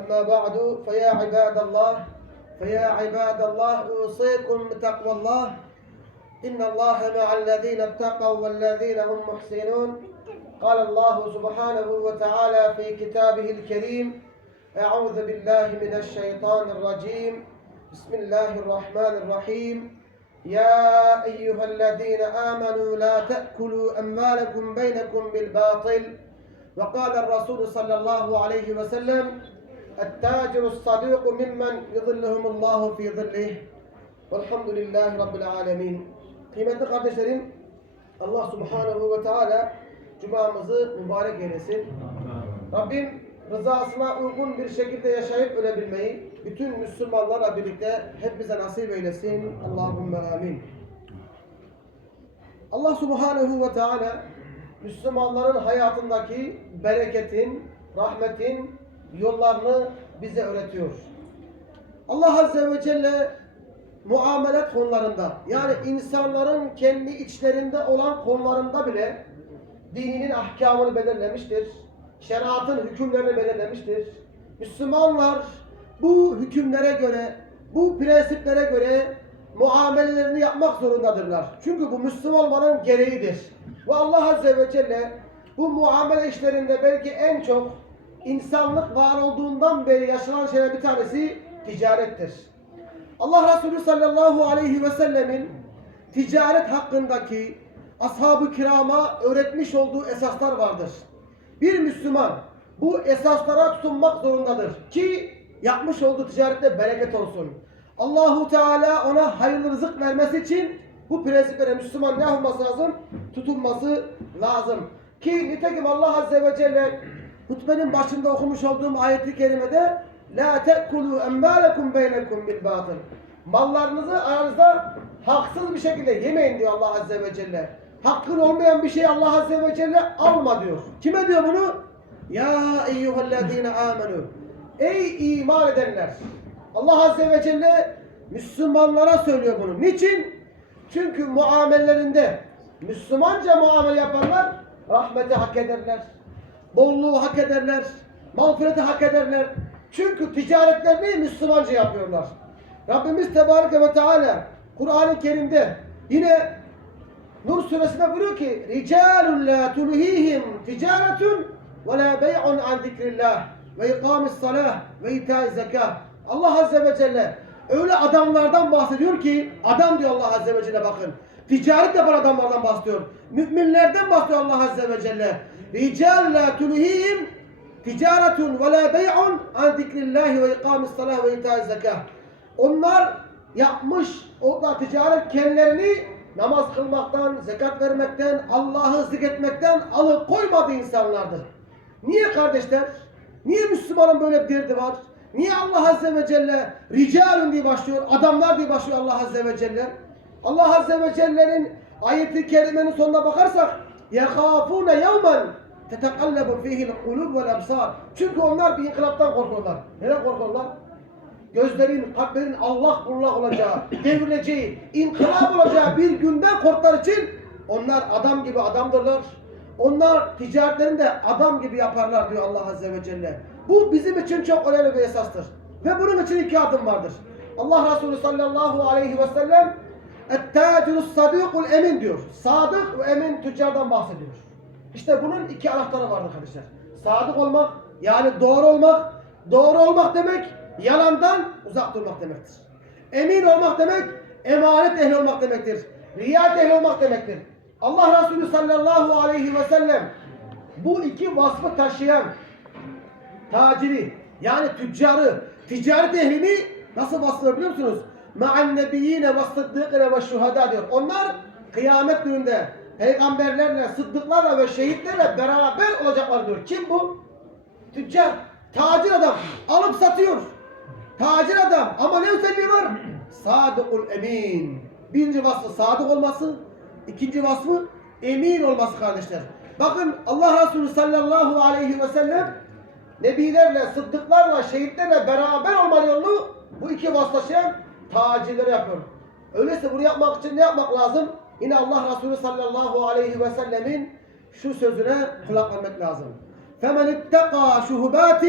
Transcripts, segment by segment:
أما بعد فيا عباد الله فيا عباد الله أوصيكم بتقوى الله. إن الله مع الذين اتقوا والذين هم محسنون. قال الله سبحانه وتعالى في كتابه الكريم أعوذ بالله من الشيطان الرجيم. بسم الله الرحمن الرحيم. يا أيها الذين آمنوا لا تأكلوا أموالكم بينكم بالباطل. وقال الرسول صلى الله عليه وسلم التاجر الصديق ممن يظلهم الله في ظله والحمد لله رب العالمين Kıymetli kardeşlerim Allah Subhanahu ve Teala Cuma'mızı mübarek eylesin. Rabbim rızasına uygun bir şekilde yaşayıp ölebilmeyi bütün Müslümanlarla birlikte hepimize nasip eylesin. Allahümme amin. Allah Subhanahu ve Teala Müslümanların hayatındaki bereketin, rahmetin yollarını bize öğretiyor. Allah Azze ve Celle muamelet konularında yani insanların kendi içlerinde olan konularında bile dininin ahkamını belirlemiştir. Şeriatın hükümlerini belirlemiştir. Müslümanlar bu hükümlere göre, bu prensiplere göre muamelelerini yapmak zorundadırlar. Çünkü bu Müslüman olmanın gereğidir. Ve Allah Azze ve Celle bu muamele işlerinde belki en çok insanlık var olduğundan beri yaşanan şeyler bir tanesi ticarettir. Allah Resulü sallallahu aleyhi ve sellemin ticaret hakkındaki ashab-ı kirama öğretmiş olduğu esaslar vardır. Bir Müslüman bu esaslara tutunmak zorundadır ki yapmış olduğu ticarette bereket olsun. Allahu Teala ona hayırlı rızık vermesi için bu prensiplere Müslüman ne yapması lazım? Tutunması lazım. Ki nitekim Allah Azze ve Celle hutbenin başında okumuş olduğum ayeti kerimede La te'kulu emmâlekum beynekum bil batıl. Mallarınızı aranızda haksız bir şekilde yemeyin diyor Allah Azze ve Celle. Hakkın olmayan bir şey Allah Azze ve Celle alma diyor. Kime diyor bunu? Ya eyyühellezine amenu. Ey iman edenler. Allah Azze ve Celle Müslümanlara söylüyor bunu. Niçin? Çünkü muamellerinde Müslümanca muamele yapanlar rahmeti hak ederler. Bolluğu hak ederler. Mağfireti hak ederler. Çünkü ticaretlerini Müslümanca yapıyorlar. Rabbimiz Tebareke ve Teala Kur'an-ı Kerim'de yine Nur suresinde buyuruyor ki tulhihim ticaretun ve la bey'un an zikrillah ve ikamis salah ve itaiz zekah. Allah Azze ve Celle öyle adamlardan bahsediyor ki adam diyor Allah Azze ve Celle bakın. Ticaret yapan adamlardan bahsediyor. Müminlerden bahsediyor Allah Azze ve Celle. Rical la tulhihim ticaretun ve la bey'un an zikrillahi ve ikamis salah ve itaiz zekah. Onlar yapmış o da ticaret kendilerini namaz kılmaktan, zekat vermekten, Allah'ı zikretmekten alıkoymadı insanlardır. Niye kardeşler? Niye Müslümanın böyle bir derdi var? Niye Allah Azze ve Celle ricalun diye başlıyor, adamlar diye başlıyor Allah Azze ve Celle? Allah Azze ve Celle'nin ayeti kerimenin sonuna bakarsak يَخَافُونَ يَوْمًا تَتَقَلَّبُ فِيهِ الْقُلُوبُ وَالْأَبْصَارِ Çünkü onlar bir inkılaptan korkuyorlar. Neden korkuyorlar? gözlerin, kalplerin Allah kullak olacağı, devrileceği, inkılap olacağı bir günden korktukları için onlar adam gibi adamdırlar. Onlar ticaretlerini de adam gibi yaparlar diyor Allah Azze ve Celle. Bu bizim için çok önemli bir esastır. Ve bunun için iki adım vardır. Allah Resulü sallallahu aleyhi ve sellem اَتَّاciru sadikul emin diyor. Sadık ve emin tüccardan bahsediyor. İşte bunun iki anahtarı vardır kardeşler. Sadık olmak yani doğru olmak. Doğru olmak demek yalandan uzak durmak demektir. Emin olmak demek emanet ehli olmak demektir. Riyat ehli olmak demektir. Allah Resulü sallallahu aleyhi ve sellem bu iki vasfı taşıyan taciri yani tüccarı, ticaret ehlini nasıl vasfıyor biliyor musunuz? Ve sıddıkine ve şuhada diyor. Onlar kıyamet gününde peygamberlerle, sıddıklarla ve şehitlerle beraber olacaklar diyor. Kim bu? Tüccar, tacir adam. Alıp satıyor. Tacir adam. Ama ne özelliği var? Sadıkul emin. Birinci vasfı sadık olması. ikinci vasfı emin olması kardeşler. Bakın Allah Resulü sallallahu aleyhi ve sellem Nebilerle, sıddıklarla, şehitlerle beraber olma yolunu bu iki vasıtaşayan tacirleri yapıyor. Öyleyse bunu yapmak için ne yapmak lazım? Yine Allah Resulü sallallahu aleyhi ve sellemin şu sözüne kulak vermek lazım. فَمَنِ اتَّقَى شُهُبَاتِ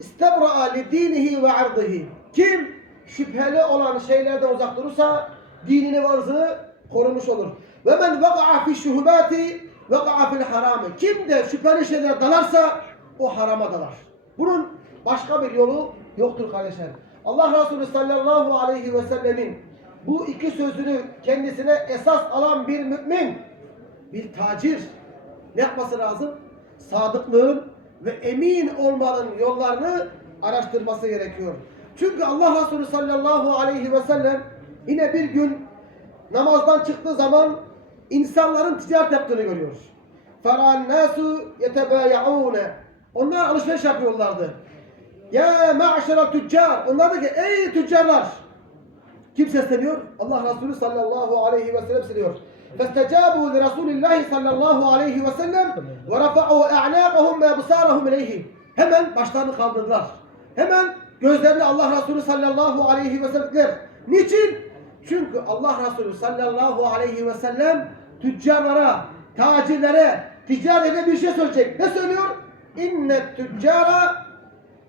اِسْتَبْرَأَ لِد۪ينِهِ وَعَرْضِهِ Kim şüpheli olan şeylerden uzak durursa dinini ve ırzını korumuş olur. وَمَنْ وَقَعَ فِي الشُّهُبَاتِ وَقَعَ فِي الْحَرَامِ Kim de şüpheli şeylere dalarsa o harama dalar. Bunun başka bir yolu yoktur kardeşler. Allah Resulü sallallahu aleyhi ve sellemin bu iki sözünü kendisine esas alan bir mümin, bir tacir ne yapması lazım? Sadıklığın ve emin olmanın yollarını araştırması gerekiyor. Çünkü Allah Resulü sallallahu aleyhi ve sellem yine bir gün namazdan çıktığı zaman insanların ticaret yaptığını görüyor. فَرَى النَّاسُ يَتَبَايَعُونَ Onlar alışveriş yapıyorlardı. Ya ma'şera tüccar. Onlar da ki ey tüccarlar. Kim sesleniyor? Allah Resulü sallallahu aleyhi ve sellem sesleniyor. فَاسْتَجَابُوا لِرَسُولِ اللّٰهِ sallallahu aleyhi ve sellem وَرَفَعُوا اَعْنَاقَهُمْ وَيَبْصَارَهُمْ اِلَيْهِ Hemen başlarını kaldırdılar. Hemen gözlerini Allah Resulü sallallahu aleyhi ve sellem Niçin? Çünkü Allah Resulü sallallahu aleyhi ve sellem tüccarlara, tacirlere, ticarete bir şey söyleyecek. Ne söylüyor? İnne tüccara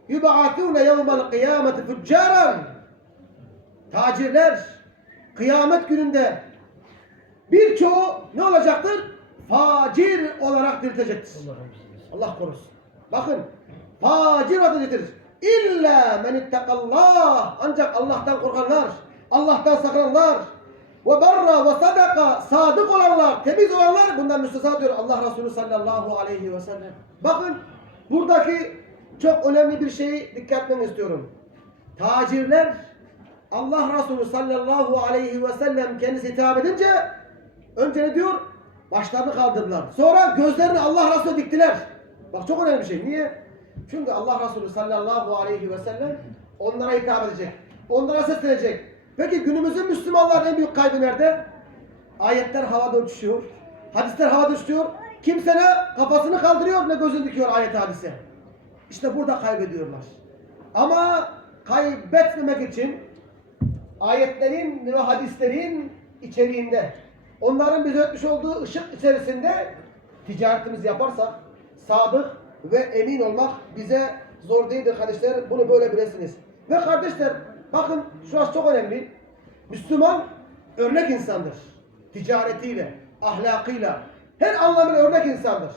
yub'atûne yevmel kıyameti füccaran. Tacirler kıyamet gününde birçoğu ne olacaktır? Facir olarak diriltecektir. Allah korusun. Bakın facir olarak diriltir. İlla men ittakallah. Ancak Allah'tan korkanlar, Allah'tan sakınanlar ve berra ve sadaka sadık olanlar, temiz olanlar bundan müstesna diyor Allah Resulü sallallahu aleyhi ve sellem. Bakın buradaki çok önemli bir şeyi dikkat etmeni istiyorum. Tacirler Allah Resulü sallallahu aleyhi ve sellem kendisi hitap edince önce ne diyor? Başlarını kaldırdılar. Sonra gözlerini Allah Resulü diktiler. Bak çok önemli bir şey. Niye? Çünkü Allah Resulü sallallahu aleyhi ve sellem onlara hitap edecek. Onlara seslenecek. Peki günümüzün Müslümanların en büyük kaybı nerede? Ayetler havada uçuşuyor. Hadisler havada uçuşuyor. Kimse ne kafasını kaldırıyor ne gözünü dikiyor ayet hadise. İşte burada kaybediyorlar. Ama kaybetmemek için ayetlerin ve hadislerin içeriğinde onların bize ötmüş olduğu ışık içerisinde ticaretimizi yaparsak sadık ve emin olmak bize zor değildir kardeşler. Bunu böyle bilesiniz. Ve kardeşler bakın şurası çok önemli. Müslüman örnek insandır. Ticaretiyle, ahlakıyla, her anlamıyla örnek insandır.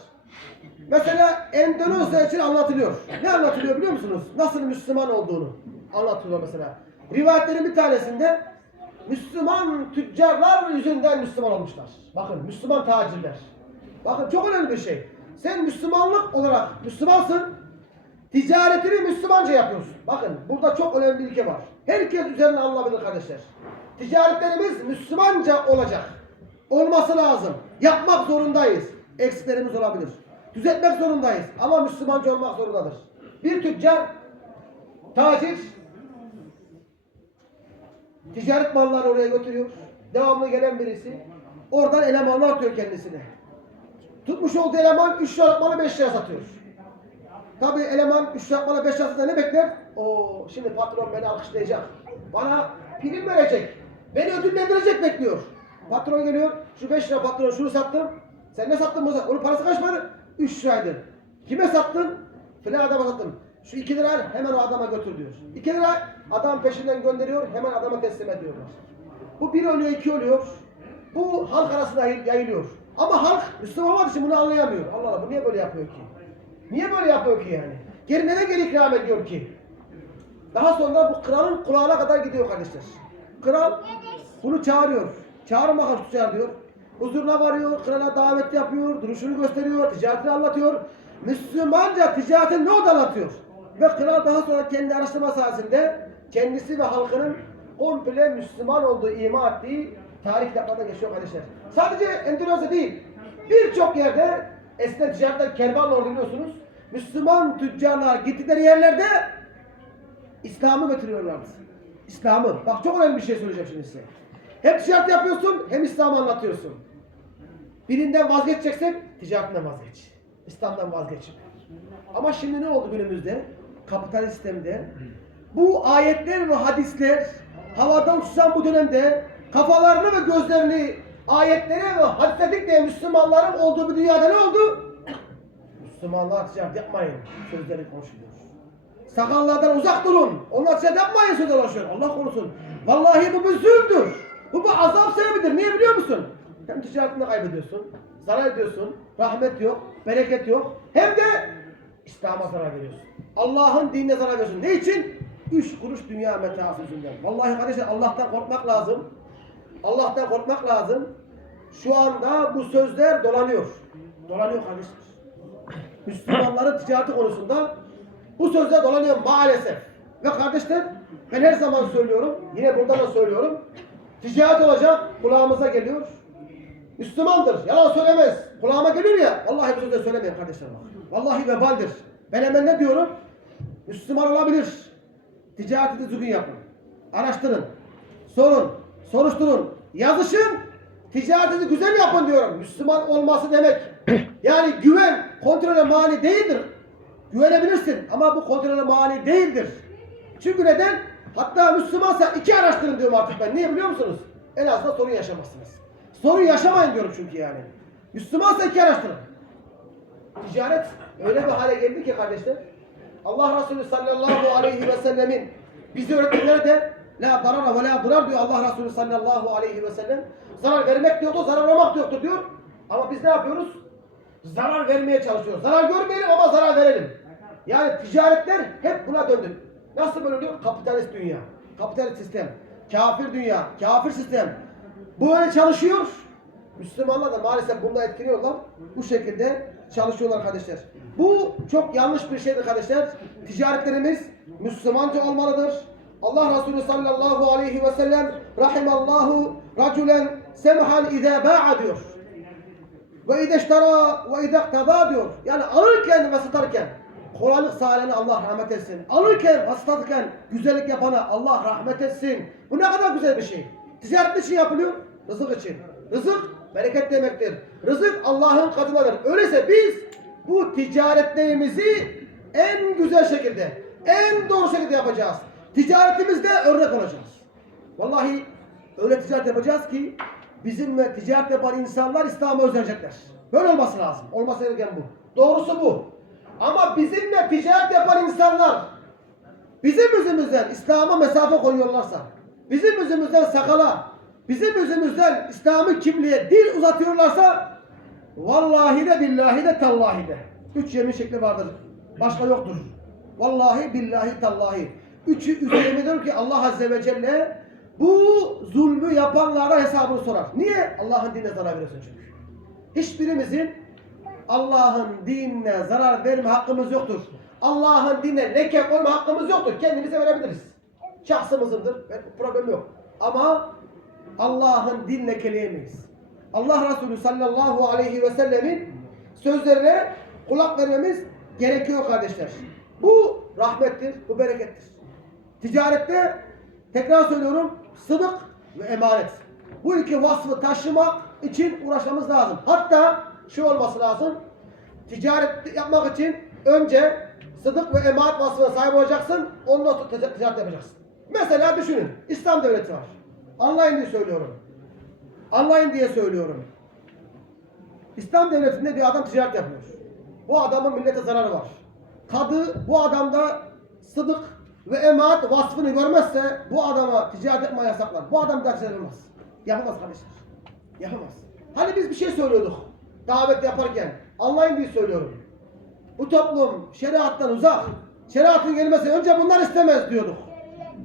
Mesela Endonezya için anlatılıyor. Ne anlatılıyor biliyor musunuz? Nasıl Müslüman olduğunu anlatılıyor mesela. Rivayetlerin bir tanesinde Müslüman tüccarlar yüzünden Müslüman olmuşlar. Bakın Müslüman tacirler. Bakın çok önemli bir şey. Sen Müslümanlık olarak Müslümansın. Ticaretini Müslümanca yapıyorsun. Bakın burada çok önemli bir ilke var. Herkes üzerine alınabilir kardeşler. Ticaretlerimiz Müslümanca olacak. Olması lazım. Yapmak zorundayız. Eksiklerimiz olabilir. Düzeltmek zorundayız. Ama Müslümanca olmak zorundadır. Bir tüccar, tacir, ticaret mallarını oraya götürüyor. Devamlı gelen birisi. Oradan elemanlar atıyor kendisine. Tutmuş olduğu eleman 3 lira malı 5 lira satıyor. Tabi eleman 3 lira malı 5 lira ne bekler? Oo, şimdi patron beni alkışlayacak. Bana prim verecek. Beni ödüllendirecek bekliyor. Patron geliyor. Şu 5 lira patron şunu sattım. Sen ne sattın Musa? Onun parası kaç para? 3 liraydı. Kime sattın? Filan adama sattım. Şu 2 lira hemen o adama götür diyor. 2 lira adam peşinden gönderiyor, hemen adama teslim ediyorlar. Bu bir oluyor, iki oluyor. Bu halk arasında yayıl- yayılıyor. Ama halk Müslüman olmadığı için bunu anlayamıyor. Allah Allah bu niye böyle yapıyor ki? Niye böyle yapıyor ki yani? Geri neden geri ikram ediyor ki? Daha sonra bu kralın kulağına kadar gidiyor kardeşler. Kral bunu çağırıyor. Çağırın bakalım diyor. Huzuruna varıyor, krala davet yapıyor, duruşunu gösteriyor, ticaretini anlatıyor. Müslümanca ticaretin ne anlatıyor. Ve kral daha sonra kendi araştırma sayesinde kendisi ve halkının komple Müslüman olduğu, ima ettiği tarih kitaplarına geçiyor kardeşler. Sadece Endonezya değil, birçok yerde eskiden ticaretler kervan ordu biliyorsunuz. Müslüman tüccarlar gittikleri yerlerde İslam'ı götürüyorlardı. İslam'ı. Bak çok önemli bir şey söyleyeceğim şimdi size. Hem ticaret yapıyorsun hem İslam'ı anlatıyorsun. Birinden vazgeçeceksen ticaretinden vazgeç. İslam'dan vazgeç. Ama şimdi ne oldu günümüzde? Kapitalist sistemde. Bu ayetler ve hadisler havada uçuşan bu dönemde kafalarını ve gözlerini ayetlere ve hadise dikleyen Müslümanların olduğu bir dünyada ne oldu? Müslümanlar ticaret yapmayın. Sözleri konuşuluyor. Sakallardan uzak durun. Onlar ticaret yapmayın söz dolaşıyor. Allah korusun. Vallahi bu bir zulümdür. Bu bir azap sebebidir. Niye biliyor musun? Hem ticaretini kaybediyorsun. Zarar ediyorsun. Rahmet yok. Bereket yok. Hem de İslam'a zarar veriyorsun. Allah'ın dinine zarar veriyorsun. Ne için? Üç kuruş dünya metaası yüzünden. Vallahi kardeşler Allah'tan korkmak lazım. Allah'tan korkmak lazım. Şu anda bu sözler dolanıyor. Dolanıyor kardeşler. Müslümanların ticareti konusunda bu sözler dolanıyor maalesef. Ve kardeşler ben her zaman söylüyorum, yine burada da söylüyorum. Ticaret olacak, kulağımıza geliyor. Müslümandır, yalan söylemez. Kulağıma geliyor ya, vallahi bu sözleri söylemeyin kardeşler. Vallahi vebaldir. Ben hemen ne diyorum? Müslüman olabilir. Ticaretini düzgün yapın. Araştırın. Sorun. Soruşturun. Yazışın. Ticaretini güzel yapın diyorum. Müslüman olması demek. Yani güven kontrole mani değildir. Güvenebilirsin ama bu kontrole mani değildir. Çünkü neden? Hatta Müslümansa iki araştırın diyorum artık ben. Niye biliyor musunuz? En azından sorun yaşamazsınız. Sorun yaşamayın diyorum çünkü yani. Müslümansa iki araştırın. Ticaret öyle bir hale geldi ki kardeşler. Allah Resulü sallallahu aleyhi ve sellemin bizi öğretmenleri de la darara ve la durar diyor Allah Resulü sallallahu aleyhi ve sellem. Zarar vermek diyordu, zarar olmak da yoktur diyor. Ama biz ne yapıyoruz? Zarar vermeye çalışıyoruz. Zarar görmeyelim ama zarar verelim. Yani ticaretler hep buna döndü. Nasıl böyle diyor? Kapitalist dünya. Kapitalist sistem. Kafir dünya. Kafir sistem. Böyle çalışıyor. Müslümanlar da maalesef bunda etkiliyorlar. Bu şekilde çalışıyorlar kardeşler. Bu çok yanlış bir şeydir kardeşler. Ticaretlerimiz Müslümanca olmalıdır. Allah Resulü sallallahu aleyhi ve sellem rahimallahu raculen semhan izâ ba'a diyor. Ve ideştara ve idektaba diyor. Yani alırken ve satarken kolaylık sağlayana Allah rahmet etsin. Alırken ve satarken güzellik yapana Allah rahmet etsin. Bu ne kadar güzel bir şey. Ticaret için yapılıyor? Rızık için. Rızık bereket demektir. Rızık Allah'ın katındadır. Öyleyse biz bu ticaretlerimizi en güzel şekilde, en doğru şekilde yapacağız. Ticaretimizde örnek olacağız. Vallahi öyle ticaret yapacağız ki bizimle ticaret yapan insanlar İslam'a özenecekler. Böyle olması lazım. Olması gereken bu. Doğrusu bu. Ama bizimle ticaret yapan insanlar bizim yüzümüzden İslam'a mesafe koyuyorlarsa, bizim yüzümüzden sakala, bizim yüzümüzden İslam'ı kimliğe dil uzatıyorlarsa vallahi de billahi de tallahi de. Üç yemin şekli vardır. Başka yoktur. Vallahi billahi tallahi. Üçü üzerine ki Allah Azze ve Celle bu zulmü yapanlara hesabını sorar. Niye? Allah'ın dinine zarar veriyorsun çünkü. Hiçbirimizin Allah'ın dinine zarar verme hakkımız yoktur. Allah'ın dinine leke koyma hakkımız yoktur. Kendimize verebiliriz. Şahsımızındır. Problem yok. Ama Allah'ın din lekeleyemeyiz. Allah Resulü sallallahu aleyhi ve sellemin sözlerine kulak vermemiz gerekiyor kardeşler. Bu rahmettir, bu berekettir. Ticarette tekrar söylüyorum sıdık ve emanet. Bu iki vasfı taşımak için uğraşmamız lazım. Hatta şu olması lazım. Ticaret yapmak için önce sıdık ve emanet vasfına sahip olacaksın. Ondan sonra tica- ticaret yapacaksın. Mesela düşünün. İslam devleti var. Anlayın diye söylüyorum. Anlayın diye söylüyorum. İslam devletinde bir adam ticaret yapıyor. Bu adamın millete zararı var. Kadı bu adamda sıdık ve emaat vasfını görmezse bu adama ticaret yapmayı yasaklar. Bu adam ders yapamaz. Yapamaz kardeşler. Yapamaz. Hani biz bir şey söylüyorduk davet yaparken. Anlayın diye söylüyorum. Bu toplum şeriattan uzak. Şeriatın gelmesi önce bunlar istemez diyorduk.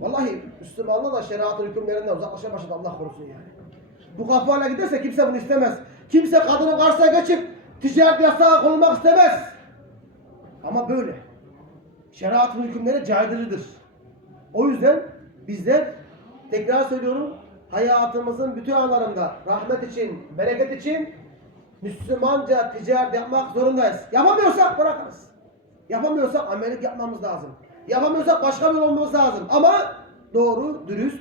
Vallahi Müslümanlar da şeriatın hükümlerinden uzaklaşa başladı Allah korusun yani. Bu kafayla giderse kimse bunu istemez. Kimse kadının karşısına geçip ticaret yasağı konulmak istemez. Ama böyle. Şeriatın hükümleri caydırıdır. O yüzden bizler tekrar söylüyorum hayatımızın bütün anlarında rahmet için, bereket için Müslümanca ticaret yapmak zorundayız. Yapamıyorsak bırakırız. Yapamıyorsak amelik yapmamız lazım. Yapamıyorsak başka bir yol olmamız lazım. Ama doğru, dürüst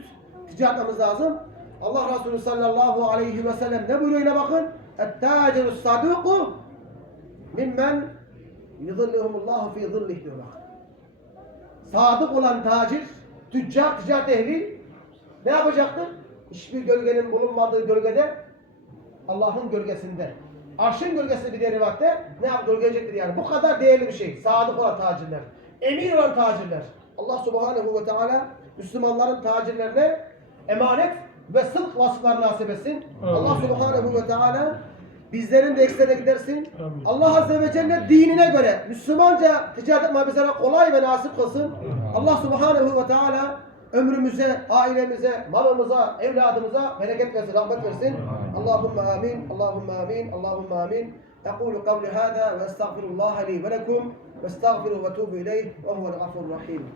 ticaret yapmamız lazım. Allah Resulü sallallahu aleyhi ve sellem ne buyuruyor yine bakın. اَتَّاجِرُ الصَّدُوقُ mimmen yudillihumullahu fi zillih diyor bak. Sadık olan tacir, tüccar, ticaret ehli ne yapacaktır? Hiçbir gölgenin bulunmadığı gölgede Allah'ın gölgesinde. Arşın gölgesinde bir diğer rivayette ne yap gölgelecektir yani. Bu kadar değerli bir şey. Sadık olan tacirler. Emin olan tacirler. Allah subhanehu ve teala Müslümanların tacirlerine emanet ve sıdk vasıflarını nasip etsin. Allah subhanehu ve teala bizlerin de ekserine gidersin. Amin. Allah azze ve celle dinine göre Müslümanca ticaret etmeyi bize kolay ve nasip kılsın. Allah subhanehu ve teala ömrümüze, ailemize, malımıza, evladımıza bereket versin, rahmet versin. Allahümme amin, Allahümme amin, Allahümme amin. أقول قولي هذا وأستغفر الله لي ولكم واستغفروا واتوب إليه وهو الغفور الرحيم.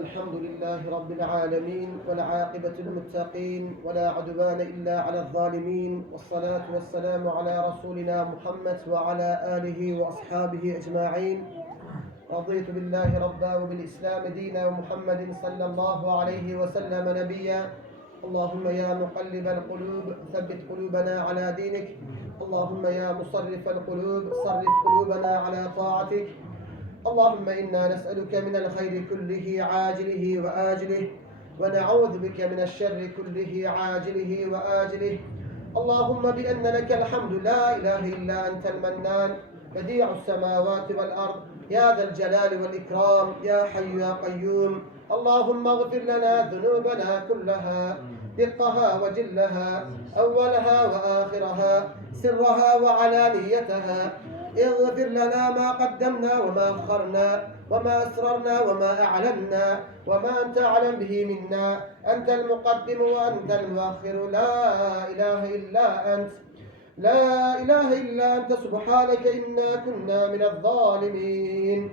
الحمد لله رب العالمين والعاقبة للمتقين ولا عدوان إلا على الظالمين والصلاة والسلام على رسولنا محمد وعلى آله وأصحابه أجمعين. رضيت بالله ربا وبالإسلام دينا ومحمد صلى الله عليه وسلم نبيا. اللهم يا مقلب القلوب ثبت قلوبنا على دينك. اللهم يا مصرف القلوب صرف قلوبنا على طاعتك. اللهم إنا نسألك من الخير كله عاجله وآجله ونعوذ بك من الشر كله عاجله وآجله. اللهم بأن لك الحمد لا إله إلا أنت المنان بديع السماوات والأرض يا ذا الجلال والإكرام يا حي يا قيوم. اللهم اغفر لنا ذنوبنا كلها دقها وجلها أولها وآخرها سرها وعلانيتها اغفر لنا ما قدمنا وما أخرنا وما أسررنا وما أعلنا وما أنت أعلم به منا. أنت المقدم وأنت المؤخر. لا إله إلا أنت. لا إله إلا أنت. سبحانك إنا كنا من الظالمين.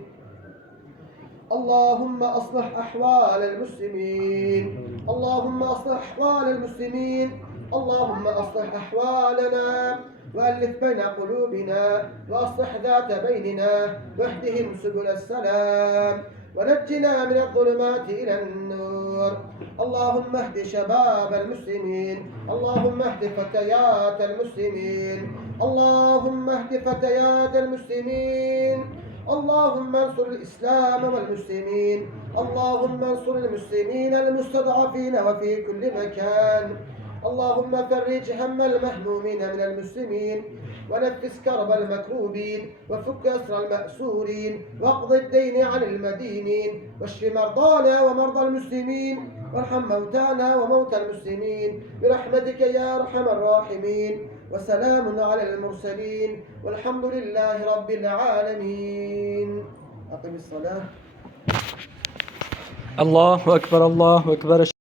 اللهم أصلح أحوال المسلمين. اللهم أصلح أحوال المسلمين. اللهم أصلح أحوالنا. وألف بين قلوبنا وأصلح ذات بيننا واهدهم سبل السلام ونجنا من الظلمات إلى النور اللهم اهد شباب المسلمين اللهم اهد فتيات المسلمين اللهم اهد فتيات المسلمين اللهم انصر الإسلام والمسلمين اللهم انصر المسلمين المستضعفين وفي كل مكان اللهم فرج هم المهمومين من المسلمين ونفس كرب المكروبين وفك أسر المأسورين واقض الدين عن المدينين واشف مرضانا ومرضى المسلمين وارحم موتانا وموتى المسلمين برحمتك يا أرحم الراحمين وسلام على المرسلين والحمد لله رب العالمين أقم الصلاة Allahu Ekber, Allahu Ekber.